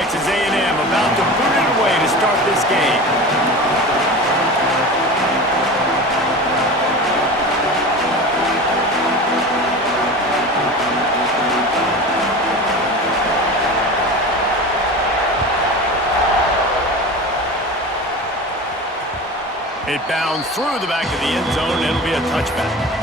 Texas A&M about to put it away to start this game. It bounds through the back of the end zone, and it'll be a touchback.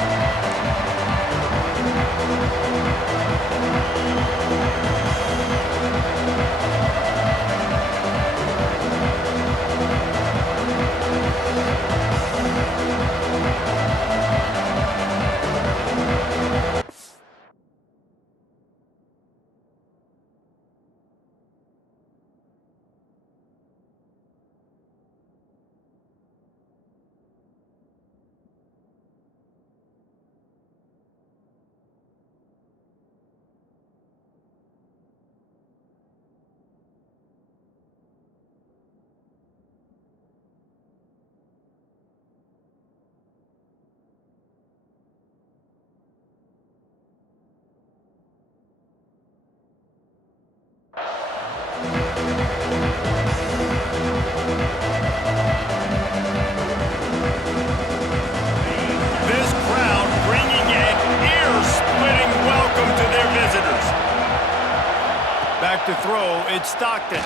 Back to throw, it's Stockton.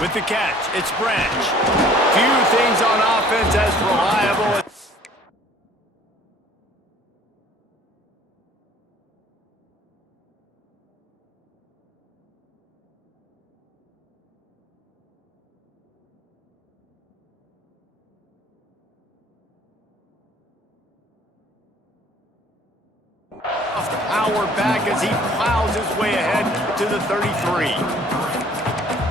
With the catch, it's Branch. Few things on offense as reliable. Power back as he plows his way ahead to the 33.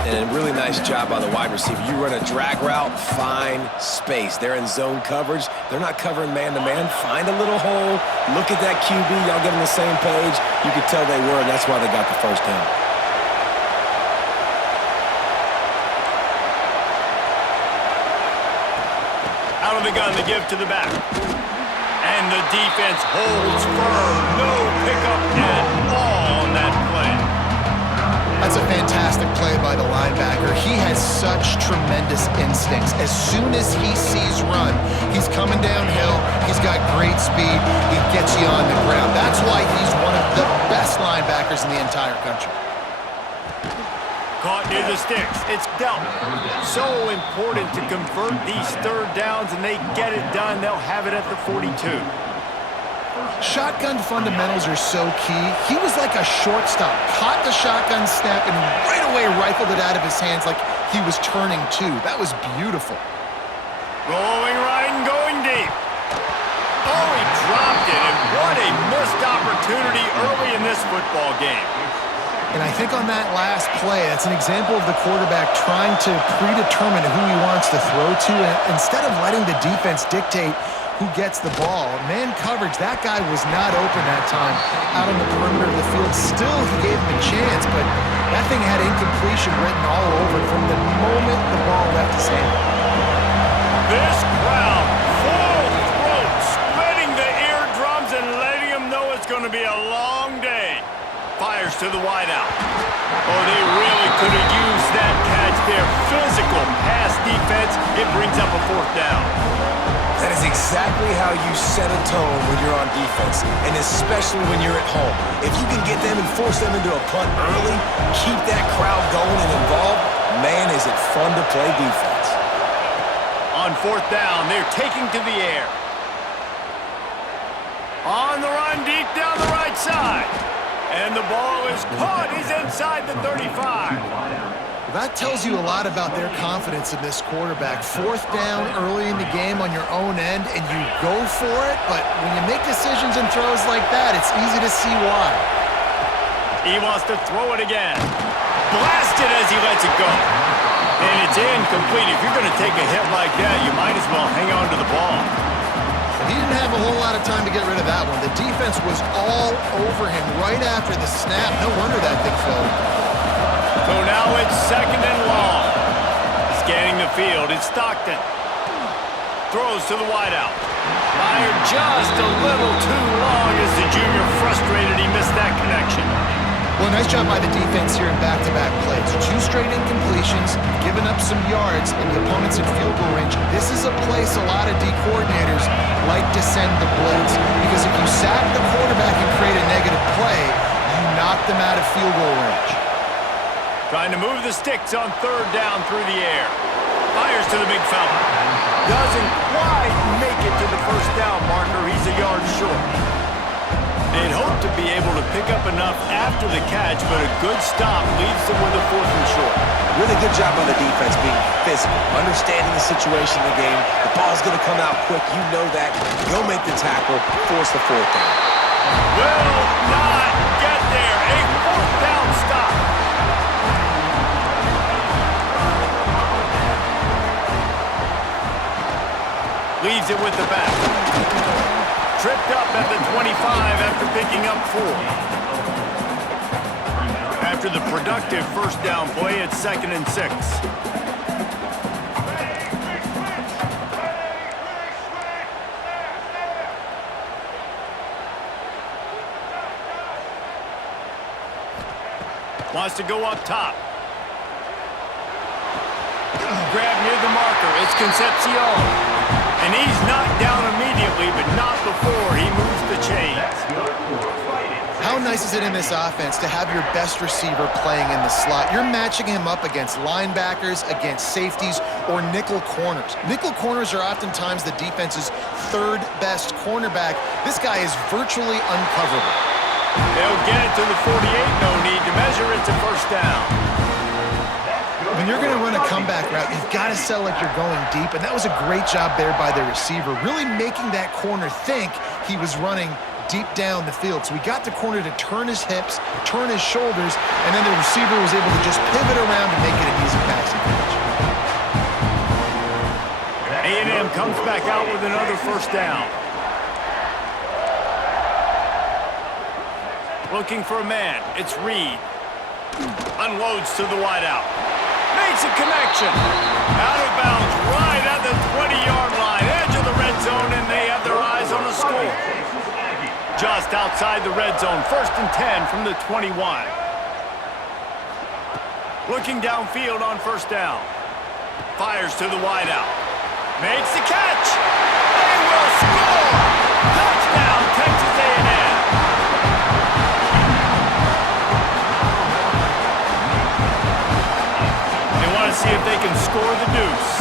And a really nice job by the wide receiver. You run a drag route, find space. They're in zone coverage. They're not covering man-to-man. Find a little hole. Look at that QB. Y'all get on the same page. You could tell they were, and that's why they got the first down. Out of the gun, the give to the back. And the defense holds firm. No pickup at all on that play. That's a fantastic play by the linebacker. He has such tremendous instincts. As soon as he sees run, he's coming downhill. He's got great speed. He gets you on the ground. That's why he's one of the best linebackers in the entire country. Caught near the sticks. It's dealt. So important to convert these third downs, and they get it done. They'll have it at the 42. Shotgun fundamentals are so key. He was like a shortstop. Caught the shotgun snap and right away rifled it out of his hands like he was turning two. That was beautiful. Rolling right and going deep. Oh, he dropped it, and what a missed opportunity early in this football game. And I think on that last play, that's an example of the quarterback trying to predetermine who he wants to throw to. And instead of letting the defense dictate who gets the ball, man coverage, that guy was not open that time out on the perimeter of the field. Still, he gave him a chance, but that thing had incompletion written all over it from the moment the ball left his hand. This crowd, full throat, splitting the eardrums and letting them know it's going to be a long day. Fires to the wideout. Oh, they really could have used that catch there. Physical pass defense. It brings up a fourth down. That is exactly how you set a tone when you're on defense, and especially when you're at home. If you can get them and force them into a punt early, keep that crowd going and involved, man, is it fun to play defense. On fourth down, they're taking to the air. On the run, deep down the right side. And the ball is caught. He's inside the 35. That tells you a lot about their confidence in this quarterback. Fourth down early in the game on your own end, and you go for it, but when you make decisions and throws like that, it's easy to see why. He wants to throw it again. Blasted as he lets it go. And it's incomplete. If you're going to take a hit like that, you might as well hang on to the ball. He didn't have a whole lot of time to get rid of that one. The defense was all over him right after the snap. No wonder that thing fell. So now it's second and long. Scanning the field, it's Stockton. Throws to the wideout. Fired just a little too long as the junior frustrated he missed that connection. Well, nice job by the defense here in back-to-back plays. straight incompletions, given up some yards, and the opponent's in field goal range. This is a place a lot of D coordinators like to send the blitz, because if you sack the quarterback and create a negative play, you knock them out of field goal range. Trying to move the sticks on third down through the air. Fires to the big fella. Doesn't quite make it to the first down marker. He's a yard short. They'd hope to be able to pick up enough after the catch, but a good stop leaves them with a 4th and short. Really good job on the defense being physical, understanding the situation in the game. The ball's going to come out quick. You know that. Go make the tackle, force the 4th down. Will not get there. A 4th down stop. Leaves it with the back. Tripped up at the 25 after picking up 4. After the productive first down play, it's 2nd and 6. Wants to go up top. Grab near the marker. It's Concepcion. And he's knocked down immediately, but not before he moves the chains. How nice is it in this offense to have your best receiver playing in the slot? You're matching him up against linebackers, against safeties, or nickel corners. Nickel corners are oftentimes the defense's 3rd best cornerback. This guy is virtually uncoverable. They'll get it to the 48, no need to measure it to first down. When you're going to run a comeback route, you've got to sell like you're going deep, and that was a great job there by the receiver, really making that corner think he was running deep down the field. So he got the corner to turn his hips, turn his shoulders, and then the receiver was able to just pivot around and make it an easy passing catch. A&M comes back out with another first down. Looking for a man. It's Reed. Unloads to the wideout. Makes a connection. Out of bounds right at the 20-yard line. Edge of the red zone, and they have their eyes on the score. Just outside the red zone. 1st and 10 from the 21. Looking downfield on first down. Fires to the wideout. Makes the catch. They will score. Touchdown, Texas A&M. See if they can score the deuce.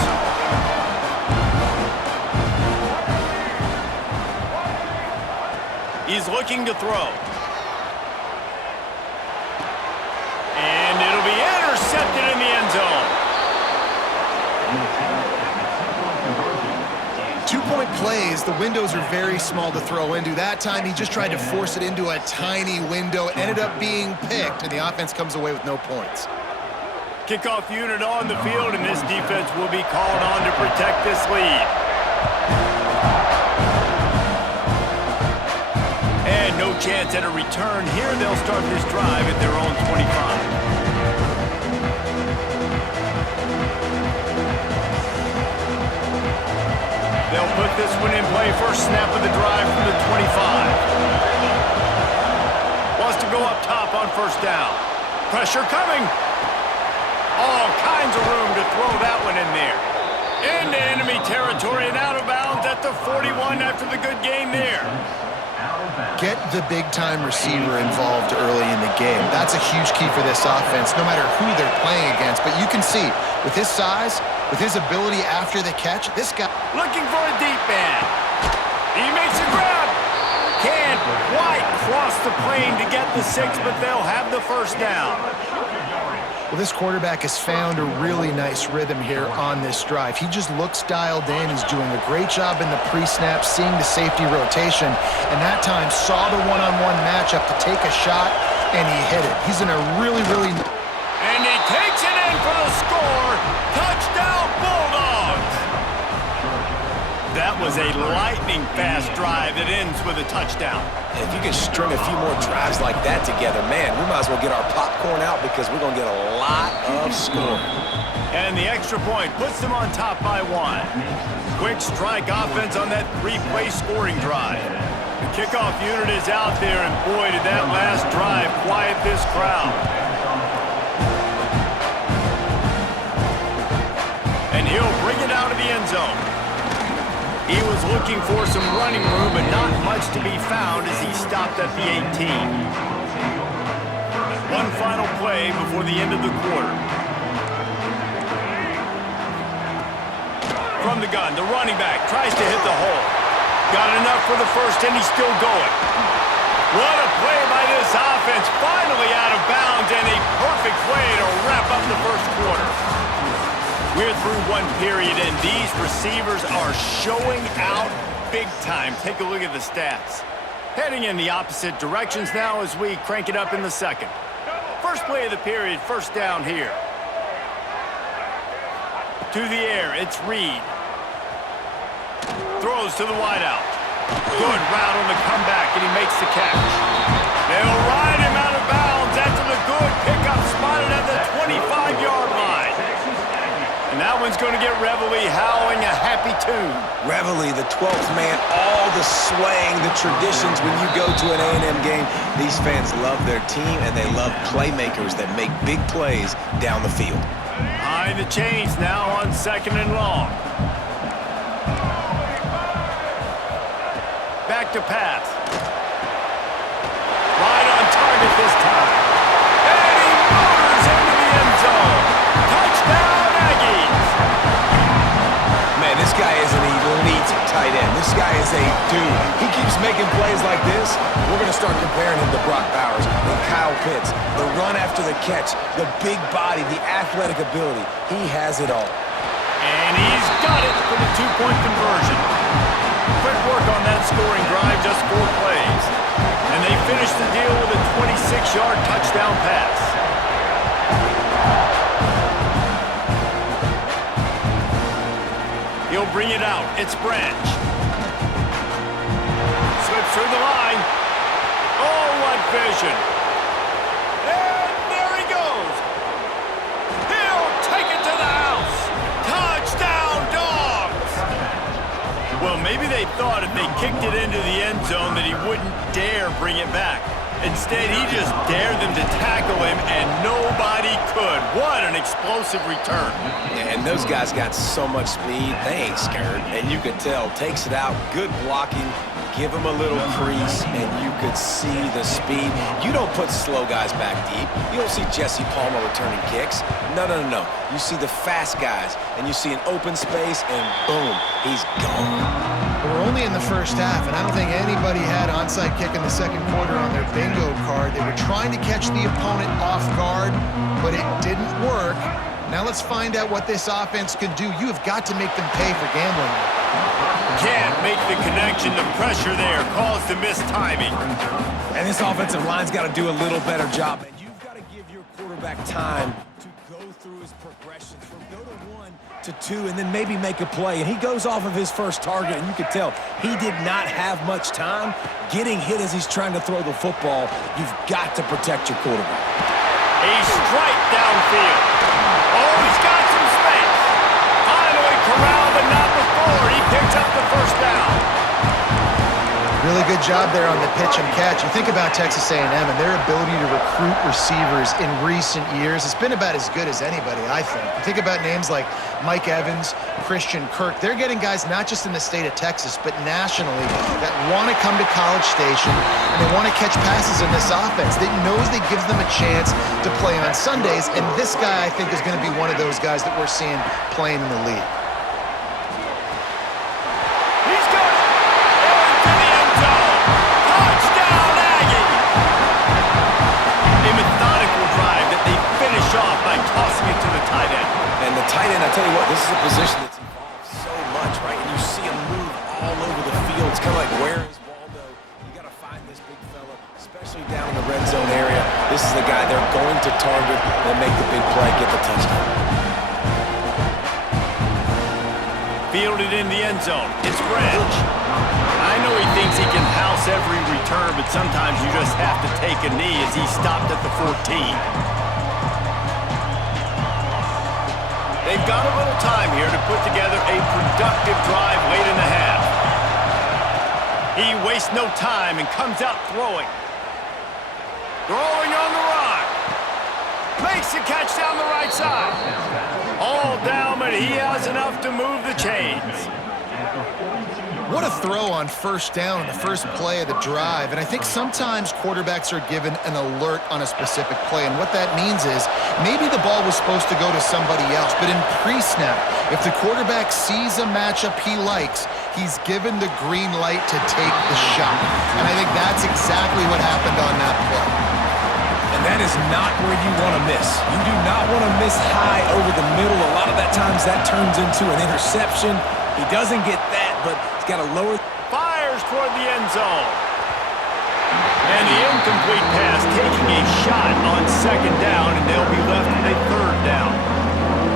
He's looking to throw. And it'll be intercepted in the end zone. 2-point plays, the windows are very small to throw into. That time he just tried to force it into a tiny window. It ended up being picked, and the offense comes away with no points. Kickoff unit on the field, and this defense will be called on to protect this lead. And no chance at a return here. They'll start this drive at their own 25. They'll put this one in play. First snap of the drive from the 25. Wants to go up top on first down. Pressure coming. All kinds of room to throw that one in there. Into enemy territory and out of bounds at the 41 after the good game there. Get the big-time receiver involved early in the game. That's a huge key for this offense, no matter who they're playing against. But you can see, with his size, with his ability after the catch, this guy... Looking for a deep man. He makes a grab. Can't quite cross the plane to get the 6, but they'll have the first down. Well, this quarterback has found a really nice rhythm here on this drive. He just looks dialed in. He's doing a great job in the pre-snap, seeing the safety rotation, and that time saw the one-on-one matchup to take a shot, and he hit it. He's in a really... And he takes it in for the score. Touchdown, Bulldogs! That was a lightning-fast drive that ends with a touchdown. And if you can string a few more drives like that together, man, we might as well get our popcorn out because we're going to get a lot of scoring. And the extra point puts them on top by 1. Quick strike offense on that 3-play scoring drive. The kickoff unit is out there, and boy, did that last drive quiet this crowd. zone. He was looking for some running room, but not much to be found as he stopped at the 18. One final play before the end of the quarter. From the gun, the running back tries to hit the hole. Got enough for the first, and he's still going. What a play by this offense. Finally out of bounds, and a perfect way to wrap up the first quarter. We're through one period, and these receivers are showing out big time. Take a look at the stats. Heading in the opposite directions now as we crank it up in the second. First play of the period, first down here. To the air, it's Reed. Throws to the wideout. Good route on the comeback, and he makes the catch. They'll ride him out of bounds after the good pickup spotted at the 25-yard line. And that one's going to get Reveille howling a happy tune. Reveille, the 12th man, all the swaying, the traditions when you go to an A&M game. These fans love their team, and they love playmakers that make big plays down the field. Behind the chains now on 2nd and long. Back to pass. Right on target this time. And he motors into the end zone. Touchdown, Aggies. Man, this guy is an elite tight end. This guy is a dude. He keeps making plays like this. We're going to start comparing him to Brock Bowers and Kyle Pitts. The run after the catch, the big body, the athletic ability. He has it all. And he's got it for the two-point conversion. Quick work on that scoring drive, just 4 plays. And they finish the deal with a 26-yard touchdown pass. He'll bring it out. It's Branch. Slips through the line. Oh, what vision. And there he goes. He'll take it to the house. Touchdown, Dogs. Well, maybe they thought if they kicked it into the end zone that he wouldn't dare bring it back. Instead, he just dared them to tackle him, and nobody could. What an explosive return. Yeah, and those guys got so much speed, they ain't scared. And you could tell, takes it out, good blocking, give him a little crease, and you could see the speed. You don't put slow guys back deep. You don't see Jesse Palmer returning kicks. No, no, no, no. You see the fast guys, and you see an open space, and boom, he's gone. We're only in the first half, and I don't think anybody had onside kick in the second quarter on their bingo card. They were trying to catch the opponent off guard, but it didn't work. Now let's find out what this offense can do. You have got to make them pay for gambling. Can't make the connection. The pressure there caused the missed timing. And this offensive line's got to do a little better job. And you've got to give your quarterback time to go through his progressions from go to 1 to 2 and then maybe make a play. And he goes off of his first target, and you can tell he did not have much time getting hit as he's trying to throw the football. You've got to protect your quarterback. A strike downfield. Oh, he's got some space. Finally corralled, but not before. He picks up the first down. Really good job there on the pitch and catch. You think about Texas A&M and their ability to recruit receivers in recent years. It's been about as good as anybody, I think. You think about names like Mike Evans, Christian Kirk. They're getting guys not just in the state of Texas, but nationally that want to come to College Station and they want to catch passes in this offense. They knows that gives them a chance to play on Sundays, and this guy, I think, is going to be one of those guys that we're seeing playing in the league. Tossing it to the tight end. And the tight end, I tell you what, this is a position that's evolved so much, right? And you see him move all over the field. It's kind of like, where is Waldo? You got to find this big fella, especially down in the red zone area. This is the guy they're going to target and make the big play, get the touchdown. Fielded in the end zone. It's Branch. I know he thinks he can house every return, but sometimes you just have to take a knee as he stopped at the 14. They've got a little time here to put together a productive drive late in the half. He wastes no time and comes out throwing. Throwing on the run. Makes the catch down the right side. All down, but he has enough to move the chains. What a throw on first down in the first play of the drive. And I think sometimes quarterbacks are given an alert on a specific play. And what that means is maybe the ball was supposed to go to somebody else. But in pre-snap, if the quarterback sees a matchup he likes, he's given the green light to take the shot. And I think that's exactly what happened on that play. And that is not where you want to miss. You do not want to miss high over the middle. A lot of that times that turns into an interception. He doesn't get that, but he's got a lower... Fires toward the end zone. And the incomplete pass taking a shot on second down, and they'll be left with a third down.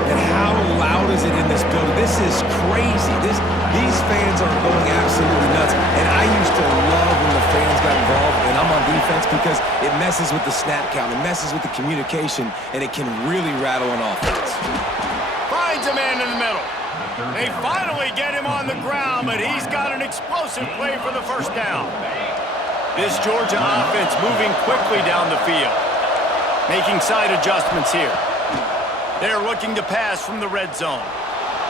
And how loud is it in this building? This is crazy. These fans are going absolutely nuts. And I used to love when the fans got involved, and I'm on defense because it messes with the snap count. It messes with the communication, and it can really rattle an offense. Finds a man in the middle. They finally get him on the ground, but he's got an explosive play for the first down. This Georgia offense moving quickly down the field. Making side adjustments here. They're looking to pass from the red zone.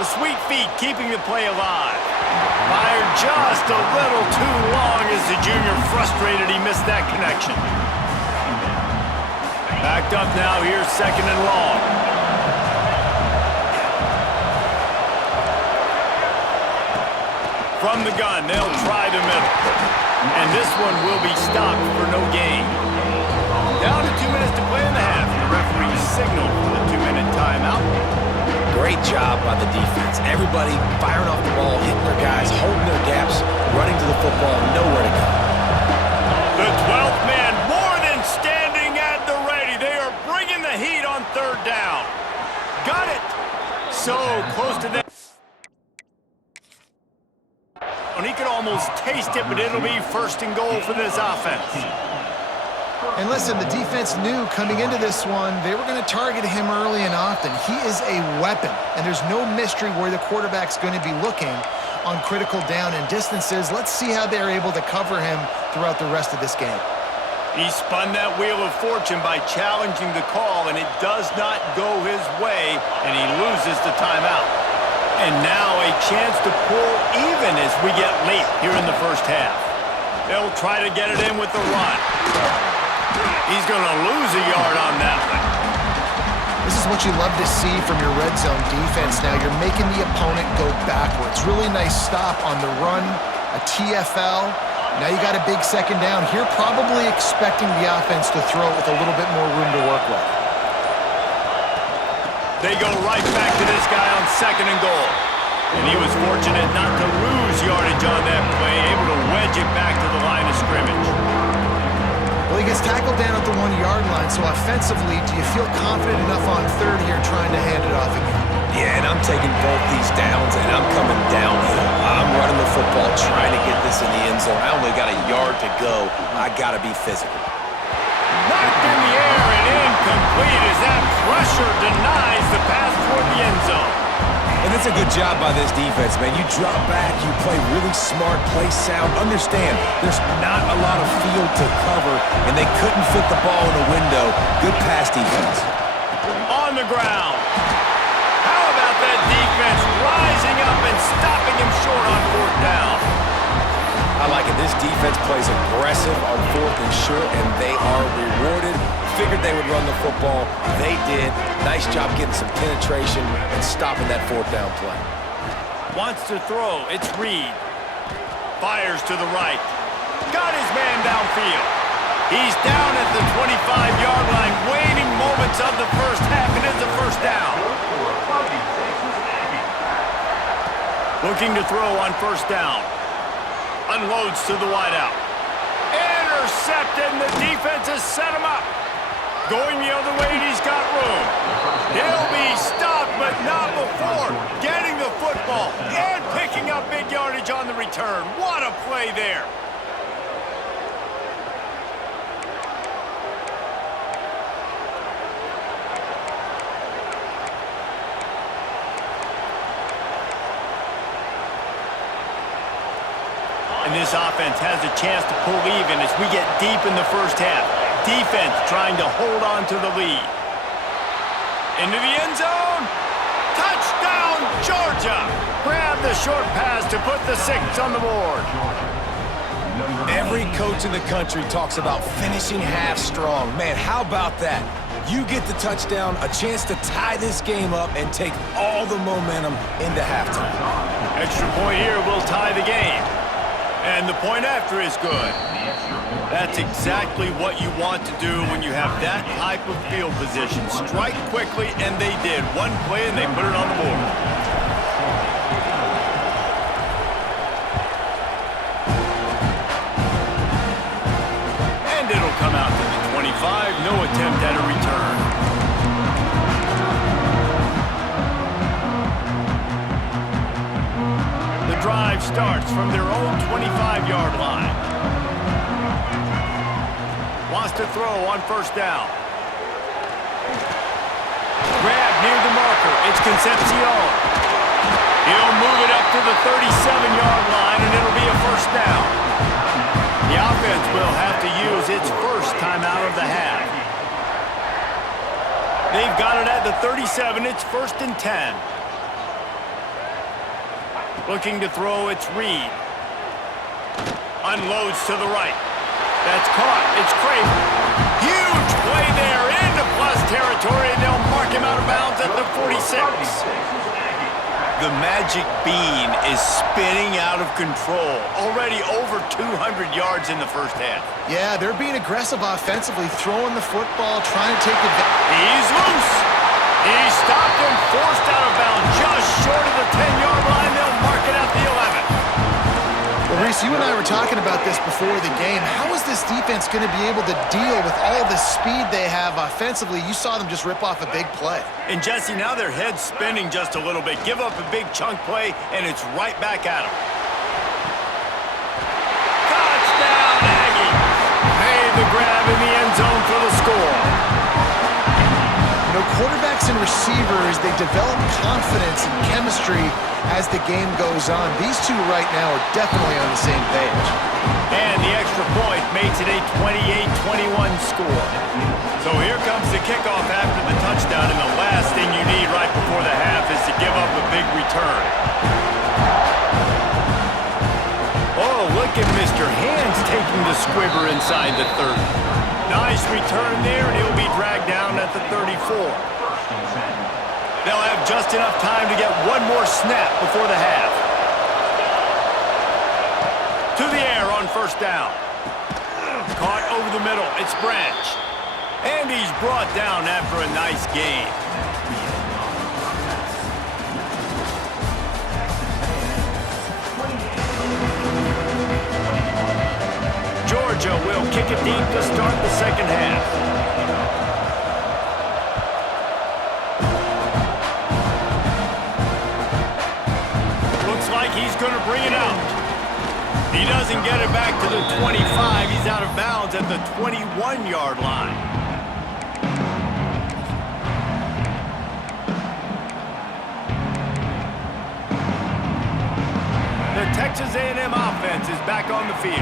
The sweet feet keeping the play alive. Fired just a little too long as the junior frustrated he missed that connection. Backed up now, here's second and long. From the gun, they'll try the middle. And this one will be stopped for no gain. Down to 2 minutes to play in the half. The referee signaled for the 2-minute timeout. Great job by the defense. Everybody firing off the ball, hitting their guys, holding their gaps, running to the football, nowhere to go. The 12th man more than standing at the ready. They are bringing the heat on third down. Got it. So close to that. And he could almost taste it, but it'll be first and goal for this offense. And listen, the defense knew coming into this one, they were going to target him early and often. He is a weapon, and there's no mystery where the quarterback's going to be looking on critical down and distances. Let's see how they're able to cover him throughout the rest of this game. He spun that wheel of fortune by challenging the call, and it does not go his way, and he loses the timeout. And now a chance to pull even as we get late here in the first half. They'll try to get it in with the run. He's going to lose a yard on that one. This is what you love to see from your red zone defense now. You're making the opponent go backwards. Really nice stop on the run, a TFL. Now you got a big second down. Here probably expecting the offense to throw with a little bit more room to work with. They go right back to this guy on second and goal. And he was fortunate not to lose yardage on that play, able to wedge it back to the line of scrimmage. Well, he gets tackled down at the 1-yard line, so offensively, do you feel confident enough on third here trying to hand it off again? Yeah, and I'm taking both these downs, and I'm coming downhill. I'm running the football, trying to get this in the end zone. I only got a yard to go. I got to be physical. Knocked in the air and incomplete as that pressure denies the pass toward the end zone. And it's a good job by this defense, man. You drop back, you play really smart, play sound. Understand, there's not a lot of field to cover, and they couldn't fit the ball in the window. Good pass defense. On the ground. How about that defense rising up and stopping him short on fourth down? I like it. This defense plays aggressive on fourth and short, and they are rewarded. Figured they would run the football. They did. Nice job getting some penetration and stopping that fourth down play. Wants to throw. It's Reed. Fires to the right. Got his man downfield. He's down at the 25-yard line, waiting moments of the first half, and it's a first down. Looking to throw on first down. Unloads to the wideout. Intercepted, and the defense has set him up. Going the other way, and he's got room. He'll be stopped, but not before getting the football and picking up big yardage on the return. What a play there. And this offense has a chance to pull even as we get deep in the first half. Defense trying to hold on to the lead. into the end zone. Touchdown, Georgia! Grab the short pass to put the 6 on the board. Every coach in the country talks about finishing half strong. Man, how about that? You get the touchdown, a chance to tie this game up and take all the momentum into halftime. Extra point here will tie the game. And the point after is good. That's exactly what you want to do when you have that type of field position. Strike quickly, and they did. One play, and they put it on the board. And it'll come out to the 25. No attempt at a return. The drive starts from their own 25-yard line. Wants to throw on first down. Grab near the marker. It's Concepcion. He'll move it up to the 37-yard line, and it'll be a first down. The offense will have to use its first timeout of the half. They've got it at the 37. It's 1st and 10. Looking to throw, it's Reed. Unloads to the right. That's caught. It's Craven. Huge play there into plus territory, and they'll mark him out of bounds at the 46. The magic bean is spinning out of control. Already over 200 yards in the first half. Yeah, they're being aggressive offensively, throwing the football, trying to take advantage. He's loose. He's stopped and forced out of bounds just short of the 10-yard line. They'll mark it at the 11. Well, Reese, you and I were talking about this before the game. How is this defense going to be able to deal with all the speed they have offensively? You saw them just rip off a big play. And Jesse, now their head's spinning just a little bit. Give up a big chunk play, and it's right back at them. Touchdown, Aggie! Made the grab in the end zone for the score. You know, quarterbacks and receivers, they develop confidence and chemistry as the game goes on. These two right now are definitely on the same page. And the extra point makes it a 28-21 score. So here comes the kickoff after the touchdown, and the last thing you need right before the half is to give up a big return. Oh, look at Mr. Hands taking the squibber inside the 30. Nice return there, and he'll be dragged down at the 34. They'll have just enough time to get one more snap before the half. To the air on first down. Caught over the middle. It's Branch. And he's brought down after a nice gain. Georgia will kick it deep to start the second half. He's going to bring it out. He doesn't get it back to the 25. He's out of bounds at the 21-yard line. The Texas A&M offense is back on the field.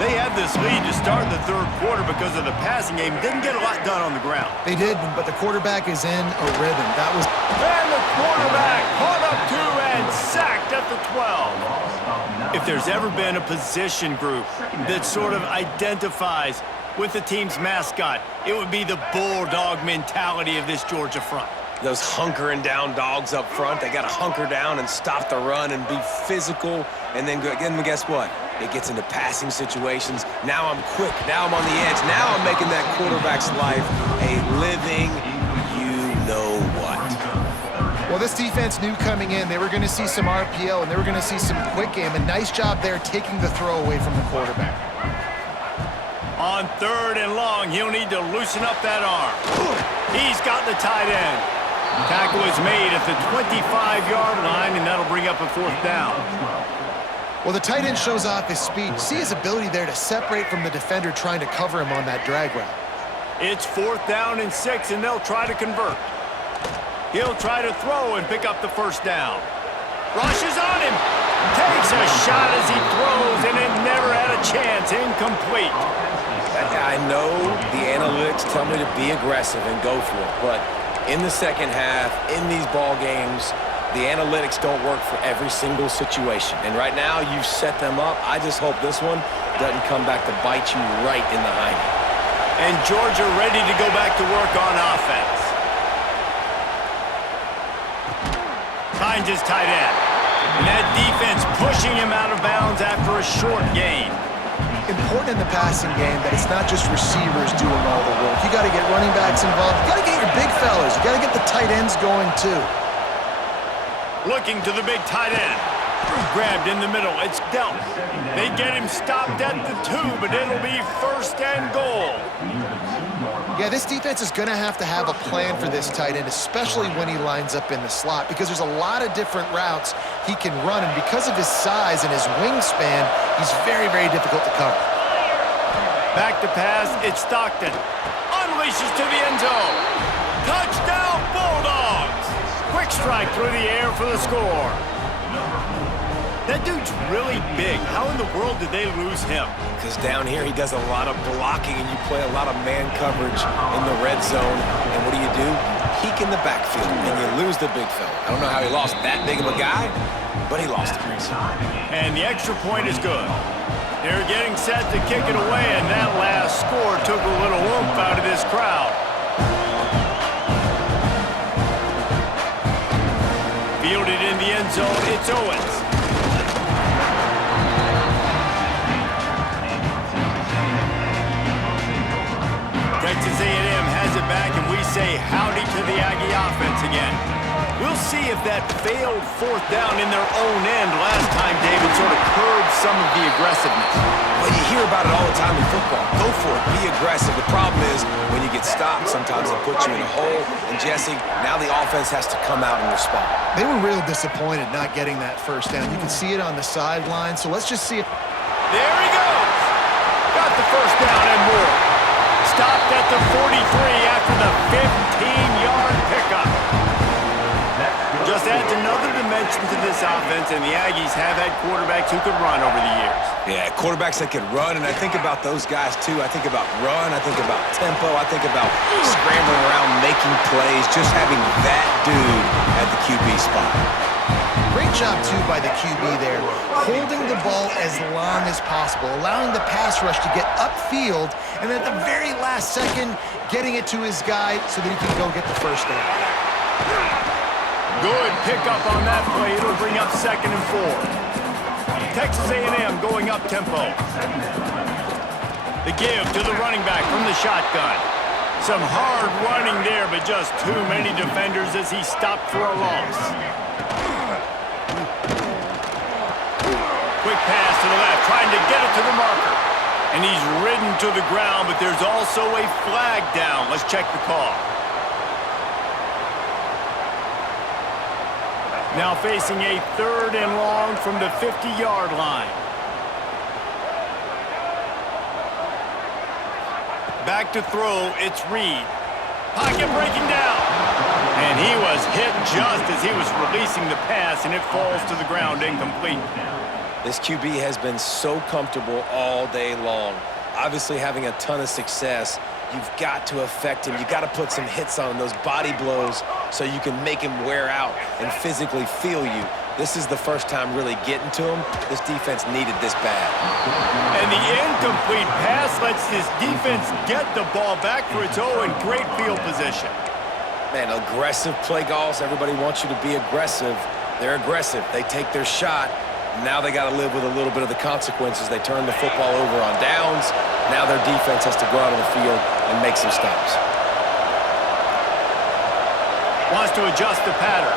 They had this lead to start the third quarter because of the passing game. Didn't get a lot done on the ground. They did, but the quarterback is in a rhythm. That was... And the quarterback caught up to and sacked at the 12. If there's ever been a position group that sort of identifies with the team's mascot, it would be the bulldog mentality of this Georgia front. Those hunkering down dogs up front, they got to hunker down and stop the run and be physical. And then guess what? It gets into passing situations. Now I'm quick. Now I'm on the edge. Now I'm making that quarterback's life a living you-know-what. Well, this defense knew coming in they were going to see some RPO and they were going to see some quick game. A nice job there taking the throw away from the quarterback. On third and long, he'll need to loosen up that arm. He's got the tight end. Tackle is made at the 25-yard line, and that'll bring up a fourth down. Well, the tight end shows off his speed. See his ability there to separate from the defender trying to cover him on that drag route. It's 4th down and 6, and they'll try to convert. He'll try to throw and pick up the first down. Rushes on him. Takes a shot as he throws, and it never had a chance. Incomplete. I know the analytics tell me to be aggressive and go for it, but In the second half, in these ball games, the analytics don't work for every single situation. And right now, you've set them up. I just hope this one doesn't come back to bite you right in the hiney. And Georgia ready to go back to work on offense. Finds his tight end. And that defense pushing him out of bounds after a short gain. Important in the passing game that it's not just receivers doing all the work. You got to get running backs involved. You got to get your big fellas. You got to get the tight ends going too. Looking to the big tight end. Grabbed in the middle. It's dealt. They get him stopped at the 2, but it'll be first and goal. Yeah, this defense is going to have a plan for this tight end, especially when he lines up in the slot, because there's a lot of different routes he can run, and because of his size and his wingspan, he's very, very difficult to cover. Back to pass. It's Stockton. Unleashes to the end zone. Touchdown, Bulldogs! Quick strike through the air for the score. That dude's really big. How in the world did they lose him? Because down here he does a lot of blocking and you play a lot of man coverage in the red zone. And what do? Peek in the backfield and you lose the big fella. I don't know how he lost that big of a guy, but he lost it. And the extra point is good. They're getting set to kick it away, and that last score took a little oomph out of this crowd. Fielded in the end zone, it's Owens. Texas A&M has it back, and we say howdy to the Aggie offense again. We'll see if that failed fourth down in their own end last time, David, sort of curbed some of the aggressiveness. Well, you hear about it all the time in football. Go for it. Be aggressive. The problem is when you get stopped, sometimes it puts you in a hole. And, Jesse, now the offense has to come out and respond. They were real disappointed not getting that first down. You can see it on the sideline, so let's just see if... There he goes. Got the first down and more. Stopped at the 43 after the 15-yard pickup. Just adds another dimension to this offense, and the Aggies have had quarterbacks who could run over the years. Yeah, quarterbacks that could run, and I think about those guys, too. I think about run, I think about tempo, I think about scrambling around, making plays, just having that dude at the QB spot. Great job, too, by the QB there, holding the ball as long as possible, allowing the pass rush to get upfield, and at the very last second, getting it to his guy so that he can go get the first down. Good pickup on that play. It'll bring up 2nd and 4. Texas A&M going up tempo. The give to the running back from the shotgun. Some hard running there, but just too many defenders as he stopped for a loss. Quick pass to the left, trying to get it to the marker. And he's ridden to the ground, but there's also a flag down. Let's check the call. Now facing a 3rd and long from the 50-yard line. Back to throw, it's Reed. Pocket breaking down. And he was hit just as he was releasing the pass, and it falls to the ground incomplete. This QB has been so comfortable all day long. Obviously having a ton of success. You've got to affect him. You've got to put some hits on him, those body blows, so you can make him wear out and physically feel you. This is the first time really getting to him. This defense needed this bad. And the incomplete pass lets this defense get the ball back for its own in great field position. Man, aggressive play calls. Everybody wants you to be aggressive. They're aggressive. They take their shot. Now they got to live with a little bit of the consequences. They turn the football over on downs. Now their defense has to go out on the field and make some stops. Wants to adjust the pattern.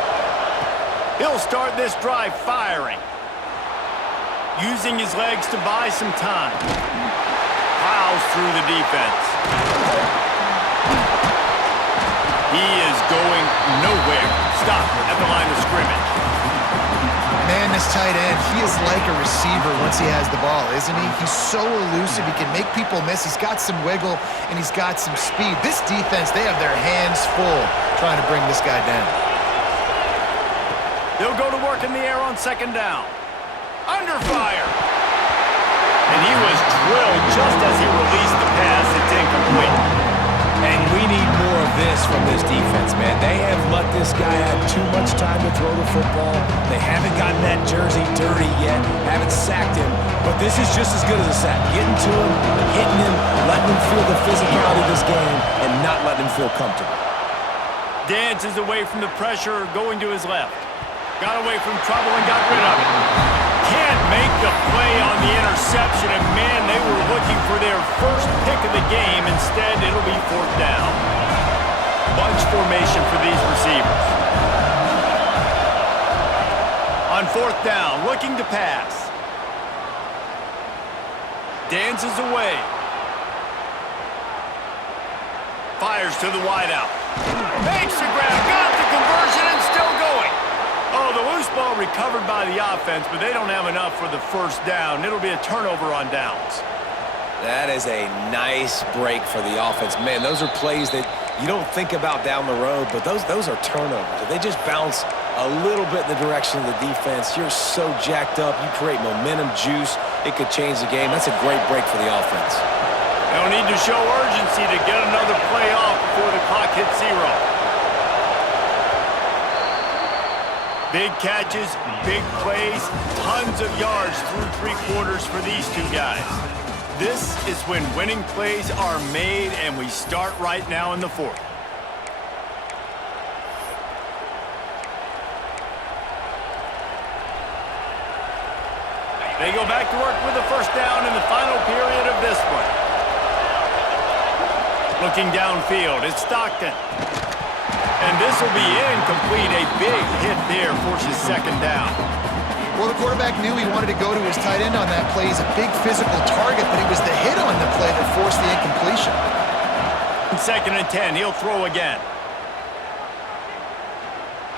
He'll start this drive firing. Using his legs to buy some time. Plows through the defense. He is going nowhere. Stop at the line of scrimmage. Man, this tight end, he is like a receiver once he has the ball, isn't he? He's so elusive. He can make people miss. He's got some wiggle, and he's got some speed. This defense, they have their hands full trying to bring this guy down. They'll go to work in the air on 2nd down. Under fire. And he was drilled just as he released the pass. It's incomplete. And we need more of this from this defense, man. They have let this guy have too much time to throw the football. They haven't gotten that jersey dirty yet, haven't sacked him. But this is just as good as a sack. Getting to him, hitting him, letting him feel the physicality of this game, and not letting him feel comfortable. Dances away from the pressure, going to his left. Got away from trouble and got rid of it. Can't make the play on the interception, and man, they were looking for their first pick of the game. Instead, it'll be fourth down. Bunch formation for these receivers. On fourth down, looking to pass. Dances away. Fires to the wideout. Makes the grab, got the conversion, and still going. Oh, the loose ball recovered by the offense, but they don't have enough for the first down. It'll be a turnover on downs. That is a nice break for the offense. Man, those are plays that you don't think about down the road, but those are turnovers. If they just bounce a little bit in the direction of the defense, you're so jacked up. You create momentum, juice. It could change the game. That's a great break for the offense. They'll need to show urgency to get another play off before the clock hits zero. Big catches, big plays, tons of yards through three quarters for these two guys. This is when winning plays are made, and we start right now in the fourth. They go back to work with a first down in the final period of this one. Looking downfield, it's Stockton. And this will be incomplete. A big hit there forces second down. Well, the quarterback knew he wanted to go to his tight end on that play. He's a big physical target, but it was the hit on the play that forced the incompletion. Second and 10, he'll throw again.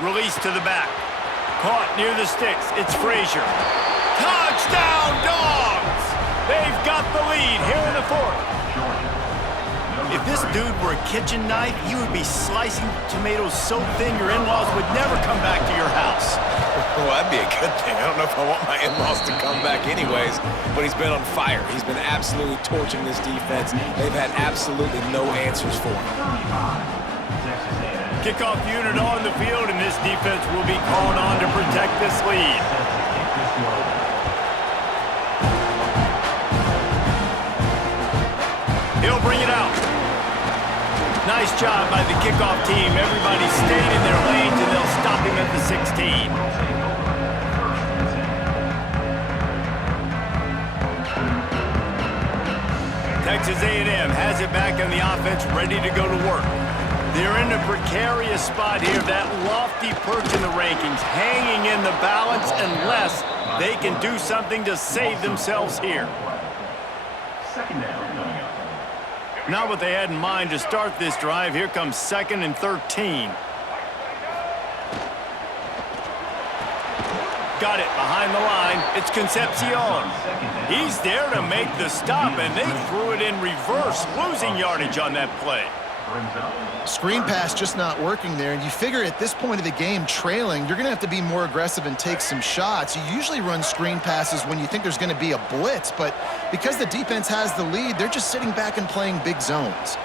Release to the back. Caught near the sticks. It's Frazier. Touchdown, Dogs! They've got the lead here in the fourth. If this dude were a kitchen knife, he would be slicing tomatoes so thin your in-laws would never come back to your house. Well, that'd be a good thing. I don't know if I want my in-laws to come back anyways, but he's been on fire. He's been absolutely torching this defense. They've had absolutely no answers for him. Kickoff unit on the field, and this defense will be called on to protect this lead. He'll bring it out. Nice job by the kickoff team. Everybody stayed in their lanes, and they'll stop him at the 16. Texas A&M has it back on the offense, ready to go to work. They're in a precarious spot here, that lofty perch in the rankings, hanging in the balance unless they can do something to save themselves here. Second down coming up. Not what they had in mind to start this drive. Here comes 2nd and 13. Got it behind the line. It's Concepcion. He's there to make the stop, and they threw it in reverse, losing yardage on that play. Screen pass just not working there, and you figure at this point of the game, trailing, you're going to have to be more aggressive and take some shots. You usually run screen passes when you think there's going to be a blitz, but because the defense has the lead, they're just sitting back and playing big zones.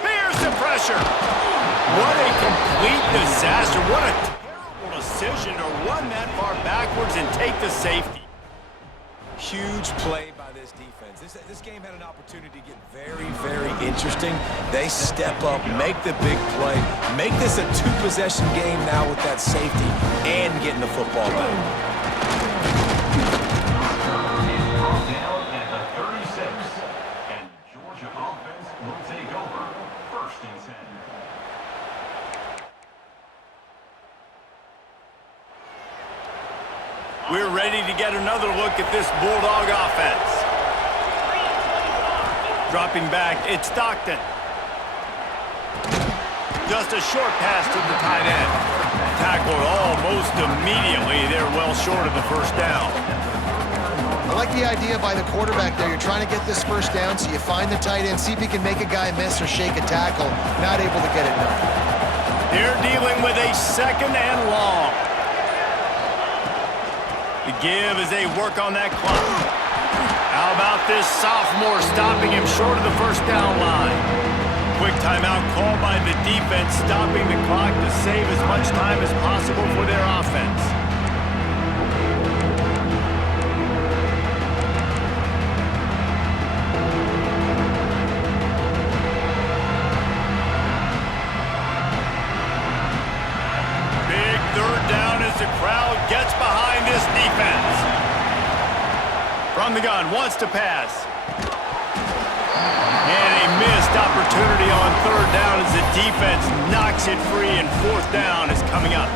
Here's the pressure. What a complete disaster. What a terrible decision to run that far backwards and take the safety. Huge play by this defense. This game had an opportunity to get very, very interesting. They step up, make the big play, make this a two-possession game now with that safety and getting the football back. Down at the 36, and Georgia offense will take over 1st and 10. We're ready to get another look at this Bulldog offense. Dropping back, it's Stockton. Just a short pass to the tight end. Tackled almost immediately. They're well short of the first down. I like the idea by the quarterback there. You're trying to get this first down, so you find the tight end, see if he can make a guy miss or shake a tackle. Not able to get it done. They're dealing with a 2nd and long. The give as they work on that clock. How about this sophomore stopping him short of the first down line? Quick timeout called by the defense, stopping the clock to save as much time as possible for their offense. Big third down as the crowd gets behind this defense. From the gun, wants to pass. And a missed opportunity on third down as the defense knocks it free, and fourth down is coming up.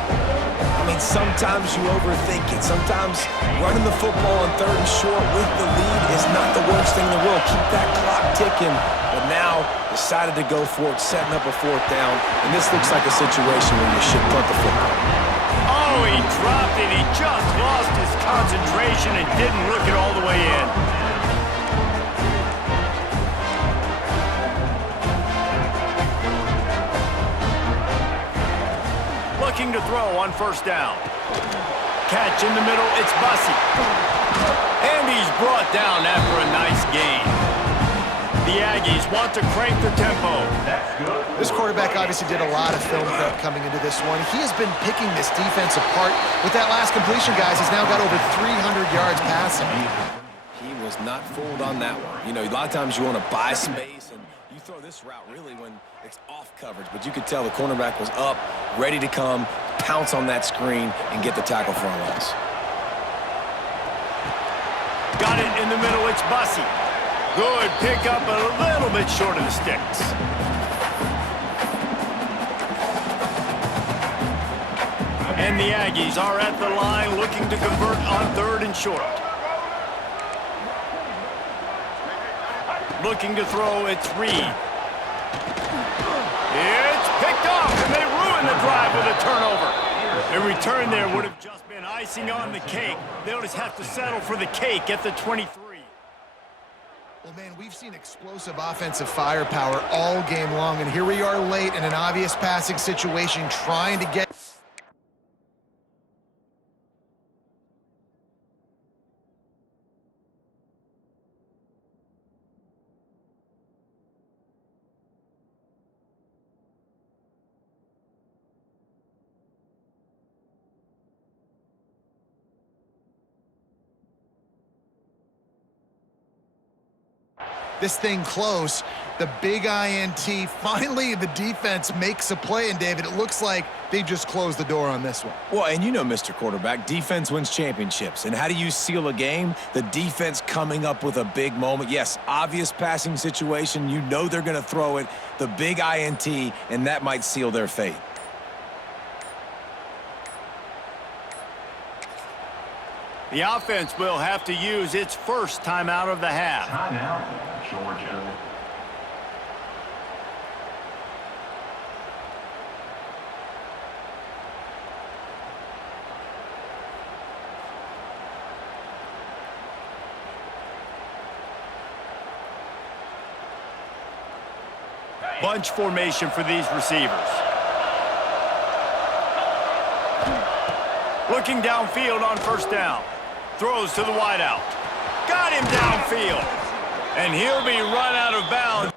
I mean, sometimes you overthink it. Sometimes running the football on third and short with the lead is not the worst thing in the world. Keep that clock ticking. But now decided to go for it, setting up a fourth down. And this looks like a situation where you should punt the football. Oh, he dropped it. He just lost his concentration and didn't look it all the way in. Looking to throw on first down. Catch in the middle, it's Bussey. And he's brought down after a nice gain. The Aggies want to crank the tempo. That's good. This quarterback obviously did a lot of film prep coming into this one. He has been picking this defense apart. With that last completion, guys, he's now got over 300 yards passing. He was not fooled on that one. You know, a lot of times you want to buy space, and you throw this route really when it's off coverage. But you could tell the cornerback was up, ready to come, pounce on that screen, and get the tackle for a loss. Got it in the middle, it's Bussey. Good pickup, but a little bit short of the sticks. And the Aggies are at the line looking to convert on third and short. Looking to throw, it's Reed. It's picked off, and they ruin the drive with a turnover. A return there would have just been icing on the cake. They'll just have to settle for the cake at the 23. Well, man, we've seen explosive offensive firepower all game long, and here we are late in an obvious passing situation trying to get... this thing close. The big INT. Finally, the defense makes a play, and David, it looks like they just closed the door on this one. Well, and you know, Mr. Quarterback, defense wins championships. And how do you seal a game? The defense coming up with a big moment. Yes, obvious passing situation. You know they're going to throw it. The big INT, and that might seal their fate. The offense will have to use its first timeout of the half. Timeout, Georgia. Bunch formation for these receivers. Looking downfield on first down. Throws to the wideout. Got him downfield. And he'll be run out of bounds.